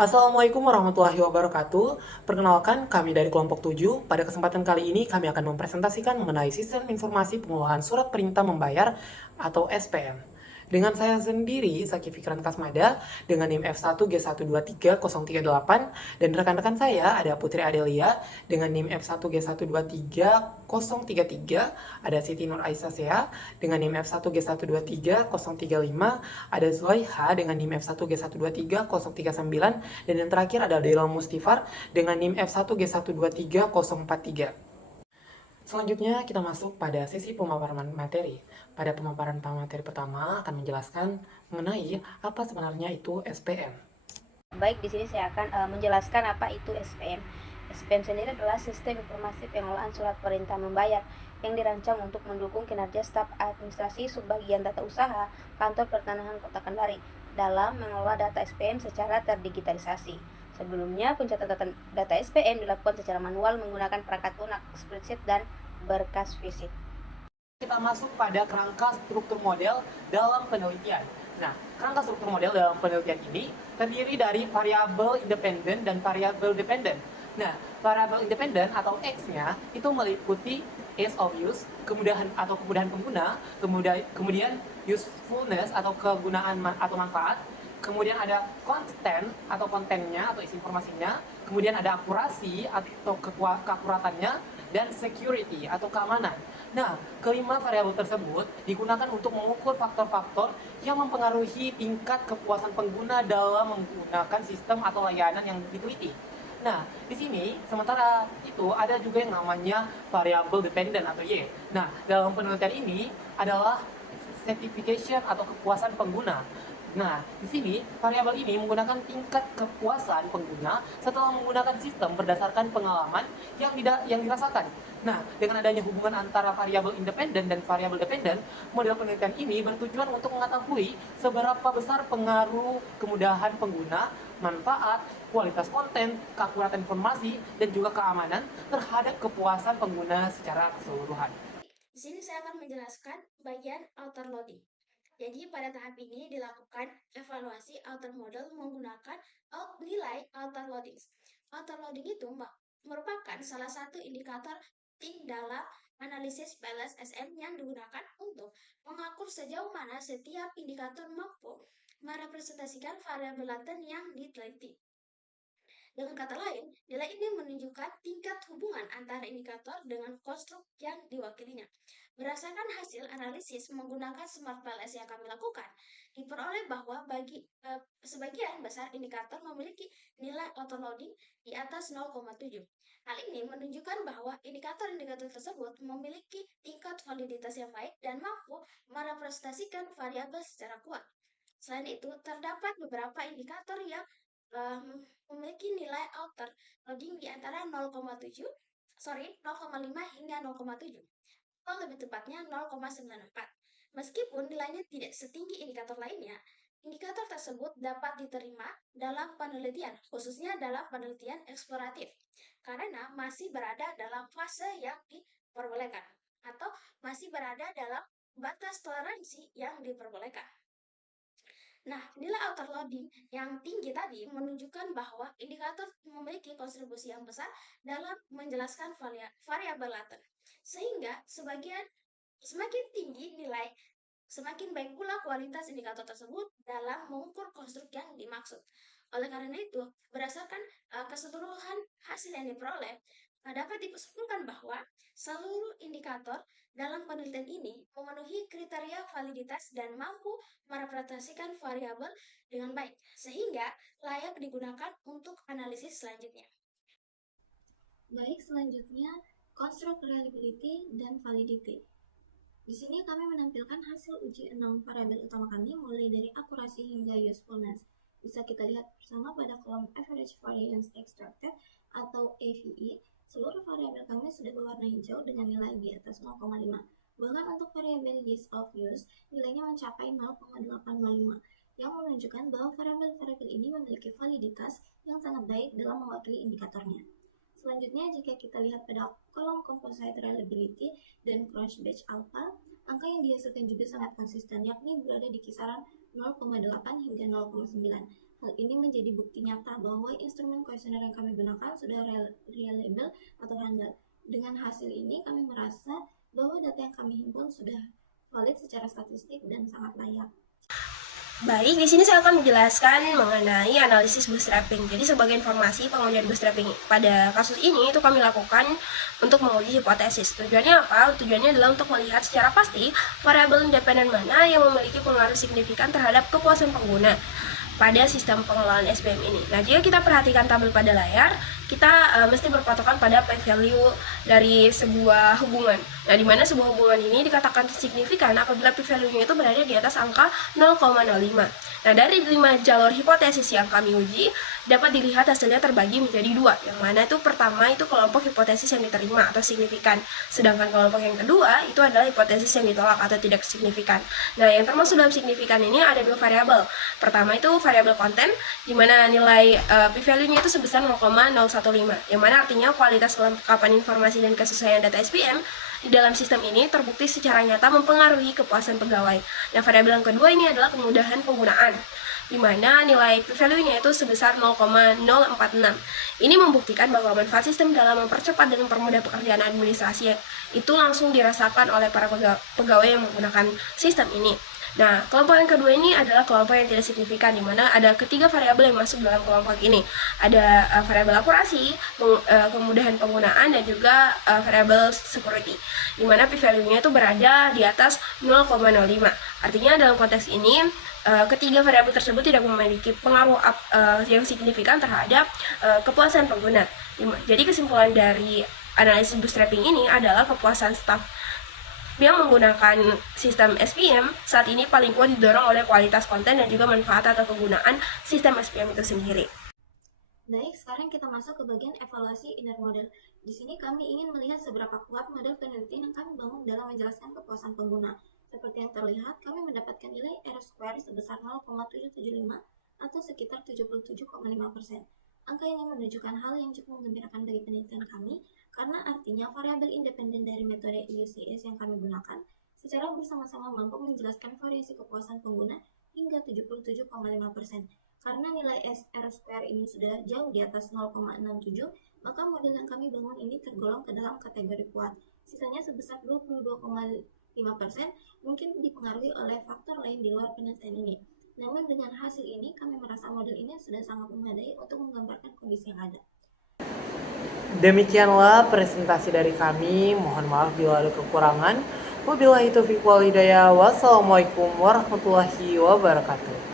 Assalamualaikum warahmatullahi wabarakatuh. Perkenalkan, kami dari kelompok 7. Pada kesempatan kali ini, kami akan mempresentasikan mengenai sistem informasi pengolahan surat perintah membayar atau SPM. Dengan saya sendiri, Zaki Fikran Kasmada, dengan NIM F1G1230338, dan rekan-rekan saya ada Putri Adelia, dengan NIM F1G1233033, ada Siti Nur Aisyah, dengan NIM F1G1233035, ada Zulaiha dengan NIM F1G1233039, dan yang terakhir ada Delal Mustifar dengan NIM F1G1234043. Selanjutnya kita masuk pada sesi pemaparan materi. Pada pemaparan materi pertama akan menjelaskan mengenai apa sebenarnya itu SPM. Baik, di sini saya akan menjelaskan apa itu SPM. SPM sendiri adalah Sistem Informasi Pengolahan Surat Perintah Membayar yang dirancang untuk mendukung kinerja staf administrasi subbagian tata usaha Kantor Pertanahan Kota Kendari dalam mengelola data SPM secara terdigitalisasi. Sebelumnya, pencatatan data SPM dilakukan secara manual menggunakan perangkat lunak, spreadsheet, dan berkas visit. Kita masuk pada kerangka struktur model dalam penelitian. Nah, kerangka struktur model dalam penelitian ini terdiri dari variabel independen dan variabel dependen. Nah, variabel independen atau X-nya itu meliputi ease of use, kemudahan pengguna, kemudian usefulness atau kegunaan atau manfaat, kemudian ada konten atau kontennya atau isi informasinya, kemudian ada akurasi atau keakuratannya, dan security atau keamanan. Nah, kelima variabel tersebut digunakan untuk mengukur faktor-faktor yang mempengaruhi tingkat kepuasan pengguna dalam menggunakan sistem atau layanan yang diteliti. Nah, di sini sementara itu ada juga yang namanya variabel dependent atau Y. Nah, dalam penelitian ini adalah certification atau kepuasan pengguna. Nah, di sini variabel ini menggunakan tingkat kepuasan pengguna setelah menggunakan sistem berdasarkan pengalaman yang dirasakan. Nah, dengan adanya hubungan antara variabel independen dan variabel dependen, model penelitian ini bertujuan untuk mengetahui seberapa besar pengaruh kemudahan pengguna, manfaat, kualitas konten, keakuratan informasi, dan juga keamanan terhadap kepuasan pengguna secara keseluruhan. Di sini saya akan menjelaskan bagian outer loading. Jadi pada tahap ini dilakukan evaluasi outer model menggunakan nilai outer loading. Outer loading itu merupakan salah satu indikator penting dalam analisis PLSSM yang digunakan untuk mengatur sejauh mana setiap indikator mampu merepresentasikan variabel laten yang diteliti. Dengan kata lain, nilai ini menunjukkan tingkat hubungan antara indikator dengan konstruk yang diwakilinya. Berdasarkan hasil analisis menggunakan Smart PLS yang kami lakukan, diperoleh bahwa sebagian besar indikator memiliki nilai autoloading di atas 0,7. Hal ini menunjukkan bahwa indikator-indikator tersebut memiliki tingkat validitas yang baik dan mampu merepresentasikan variabel secara kuat. Selain itu, terdapat beberapa indikator yang memiliki nilai outer loading di antara 0,5 hingga 0,7, atau lebih tepatnya 0,94. Meskipun nilainya tidak setinggi indikator lainnya, indikator tersebut dapat diterima dalam penelitian, khususnya dalam penelitian eksploratif, karena masih berada dalam fase yang diperbolehkan, atau masih berada dalam batas toleransi yang diperbolehkan. Nah, nilai outer loading yang tinggi tadi menunjukkan bahwa indikator memiliki kontribusi yang besar dalam menjelaskan variabel laten. Sehingga semakin tinggi nilai, semakin baik pula kualitas indikator tersebut dalam mengukur konstruk yang dimaksud. Oleh karena itu, berdasarkan keseluruhan hasil yang diperoleh, dapat disimpulkan bahwa seluruh indikator dalam penelitian ini memenuhi kriteria validitas dan mampu merepresentasikan variabel dengan baik, sehingga layak digunakan untuk analisis selanjutnya. Baik, selanjutnya konstruk reliability dan validity. Di sini kami menampilkan hasil uji 6 variabel utama kami mulai dari akurasi hingga usefulness. Bisa kita lihat bersama pada kolom average variance extracted atau AVE, seluruh variabel kami sudah berwarna hijau dengan nilai di atas 0,5. Bahkan untuk variabel years of use, nilainya mencapai 0,805, yang menunjukkan bahwa variabel-variabel ini memiliki validitas yang sangat baik dalam mewakili indikatornya. Selanjutnya, jika kita lihat pada kolom composite reliability dan crunch batch alpha, angka yang dihasilkan juga sangat konsisten, yakni berada di kisaran 0,8 hingga 0,9. Hal ini menjadi bukti nyata bahwa instrumen kuesioner yang kami gunakan sudah reliable atau handal. Dengan hasil ini, kami merasa bahwa data yang kami himpun sudah valid secara statistik dan sangat layak. Baik, di sini saya akan menjelaskan mengenai analisis bootstrapping. Jadi sebagai informasi, pengujian bootstrapping pada kasus ini itu kami lakukan untuk menguji hipotesis. Tujuannya apa? Tujuannya adalah untuk melihat secara pasti variabel independen mana yang memiliki pengaruh signifikan terhadap kepuasan pengguna pada sistem pengelolaan SPM ini. Nah, jika kita perhatikan tabel pada layar, kita mesti berpatokan pada p-value dari sebuah hubungan. Nah, di mana sebuah hubungan ini dikatakan signifikan apabila p-value-nya itu berada di atas angka 0,05. Nah, dari 5 jalur hipotesis yang kami uji, dapat dilihat hasilnya terbagi menjadi 2. Yang mana itu pertama itu kelompok hipotesis yang diterima atau signifikan. Sedangkan kelompok yang kedua itu adalah hipotesis yang ditolak atau tidak signifikan. Nah, yang termasuk dalam signifikan ini ada 2 variabel. Pertama itu variabel konten, di mana nilai p-value-nya itu sebesar 0,015, yang mana artinya kualitas kelengkapan informasi dan kesesuaian data SPM di dalam sistem ini terbukti secara nyata mempengaruhi kepuasan pegawai. Nah, variabel yang kedua ini adalah kemudahan penggunaan, di mana nilai p-value-nya itu sebesar 0,046. Ini membuktikan bahwa manfaat sistem dalam mempercepat dan mempermudah pekerjaan administrasi itu langsung dirasakan oleh para pegawai yang menggunakan sistem ini. Nah, kelompok yang kedua ini adalah kelompok yang tidak signifikan, di mana ada ketiga variabel yang masuk dalam kelompok ini. Ada variabel akurasi, kemudahan penggunaan, dan juga variabel security, di mana p-value-nya itu berada di atas 0,05. Artinya dalam konteks ini, ketiga variabel tersebut tidak memiliki pengaruh yang signifikan terhadap kepuasan pengguna. Jadi kesimpulan dari analisis bootstrapping ini adalah kepuasan staf yang menggunakan sistem SPM saat ini paling kuat didorong oleh kualitas konten dan juga manfaat atau kegunaan sistem SPM itu sendiri. Baik, sekarang kita masuk ke bagian evaluasi inner model. Di sini kami ingin melihat seberapa kuat model penelitian yang kami bangun dalam menjelaskan kepuasan pengguna. Seperti yang terlihat, kami mendapatkan nilai R-square sebesar 0,775 atau sekitar 77,5%. Angka ini menunjukkan hal yang cukup menggembirakan bagi penelitian kami, karena artinya variabel independen dari metode UCS yang kami gunakan secara bersama-sama mampu menjelaskan variasi kepuasan pengguna hingga 77,5%. Karena nilai R-square ini sudah jauh di atas 0,67, maka model yang kami bangun ini tergolong ke dalam kategori kuat. Sisanya sebesar 22,5% mungkin dipengaruhi oleh faktor lain di luar penelitian ini. Namun dengan hasil ini, kami merasa model ini sudah sangat memadai untuk menggambarkan kondisi yang ada. Demikianlah presentasi dari kami. Mohon maaf bila ada kekurangan. Wabillahi taufiq wal hidayah. Wassalamualaikum warahmatullahi wabarakatuh.